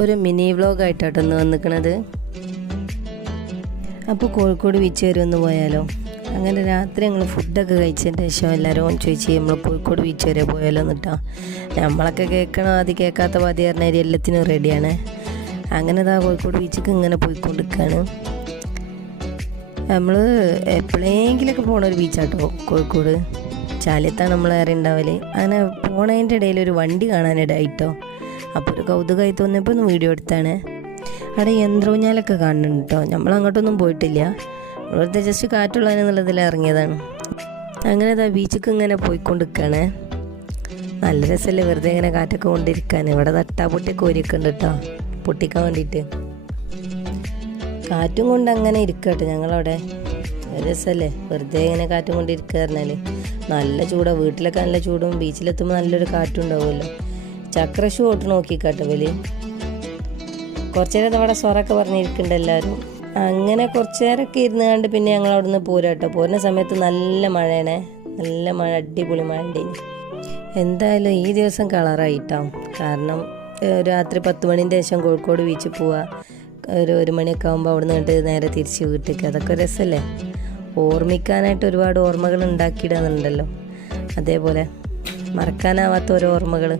ഒരു മിനി വ്ലോഗായിട്ടാട്ടോ ഒന്ന് വന്നിക്കണത്. അപ്പോൾ കോഴിക്കോട് ബീച്ച് വരെ ഒന്ന് പോയാലോ? അങ്ങനെ രാത്രി ഞങ്ങൾ ഫുഡൊക്കെ കഴിച്ചതിൻ്റെ ശേഷം എല്ലാവരും ചോദിച്ച് നമ്മൾ കോഴിക്കോട് ബീച്ച് വരെ പോയാലോ എന്നിട്ടാ. നമ്മളൊക്കെ കേൾക്കണം, ആദ്യം കേൾക്കാത്ത പാതി പറഞ്ഞാൽ എല്ലാത്തിനും റെഡിയാണ്. അങ്ങനെ ഇതാ കോഴിക്കോട് ബീച്ചിക്ക് ഇങ്ങനെ പോയിക്കൊണ്ടിരിക്കുകയാണ്. നമ്മൾ എപ്പോഴെങ്കിലൊക്കെ പോണ ഒരു ബീച്ചാട്ടോ കോഴിക്കോട്. ചാലിയത്താണ് നമ്മൾ ഏറെ ഉണ്ടാവല്. അങ്ങനെ പോണതിൻ്റെ ഇടയിൽ ഒരു വണ്ടി കാണാനിടയായിട്ടോ. അപ്പോൾ ഒരു കൗതുകമായി തോന്നിയപ്പോൾ ഒന്ന് വീഡിയോ എടുത്താണ്. അവിടെ യന്ത്രൂഞ്ഞാലൊക്കെ കാണുന്നുണ്ട് കേട്ടോ. നമ്മൾ അങ്ങോട്ടൊന്നും പോയിട്ടില്ല, വെറുതെ ജസ്റ്റ് കാറ്റുള്ളതിനെന്നുള്ളതിൽ ഇറങ്ങിയതാണ്. അങ്ങനെ ഇതാ ബീച്ചിക്ക് ഇങ്ങനെ പോയിക്കൊണ്ടിരിക്കുകയാണ്. നല്ല രസമല്ലേ വെറുതെ ഇങ്ങനെ കാറ്റൊക്കെ കൊണ്ടിരിക്കാൻ. ഇവിടെ തട്ടാപ്പൊട്ടി കോരിയൊക്കെ ഉണ്ട് കേട്ടോ, പൊട്ടിക്കാൻ വേണ്ടിയിട്ട്. കാറ്റും കൊണ്ട് അങ്ങനെ ഇരിക്കട്ടെ ഞങ്ങളവിടെ. രസമല്ലേ വെറുതെ ഇങ്ങനെ കാറ്റും കൊണ്ടിരിക്കുക പറഞ്ഞാൽ. നല്ല ചൂടാണ്, വീട്ടിലൊക്കെ നല്ല ചൂടും ബീച്ചിലെത്തുമ്പോൾ നല്ലൊരു കാറ്റും ഉണ്ടാവുമല്ലോ. ചക്രഷൂ ഓട്ട് നോക്കിക്കാട്ടെ വലിയ കുറച്ചു നേരം അവിടെ സ്വറൊക്കെ പറഞ്ഞിരിക്കുന്നുണ്ട് എല്ലാവരും. അങ്ങനെ കുറച്ചു നേരമൊക്കെ ഇരുന്ന് കണ്ട് പിന്നെ ഞങ്ങൾ അവിടെ നിന്ന് പോരാട്ടോ. പോരുന്ന സമയത്ത് നല്ല മഴയാണേ, നല്ല മഴ, അടിപൊളി മഴ ഉണ്ടായിന്. എന്തായാലും ഈ ദിവസം കളറായിട്ടാവും. കാരണം രാത്രി 10 മണിൻ്റെ ശേഷം കോഴിക്കോട് ബീച്ചിൽ പോവുക, ഒരു 1 മണിയൊക്കെ ആകുമ്പോൾ അവിടെ നിന്ന് നേരെ തിരിച്ച് വീട്ടിലേക്ക്. അതൊക്കെ രസമല്ലേ, ഓർമ്മിക്കാനായിട്ട് ഒരുപാട് ഓർമ്മകൾ ഉണ്ടാക്കിയിടുന്നുണ്ടല്ലോ. അതേപോലെ മറക്കാനാവാത്ത ഓരോ ഓർമ്മകൾ.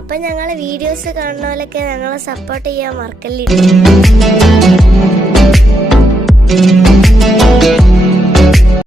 അപ്പം ഞങ്ങളെ വീഡിയോസ് കാണുന്നവരൊക്കെ ഞങ്ങളെ സപ്പോർട്ട് ചെയ്യാൻ മറക്കല്ലില്ല.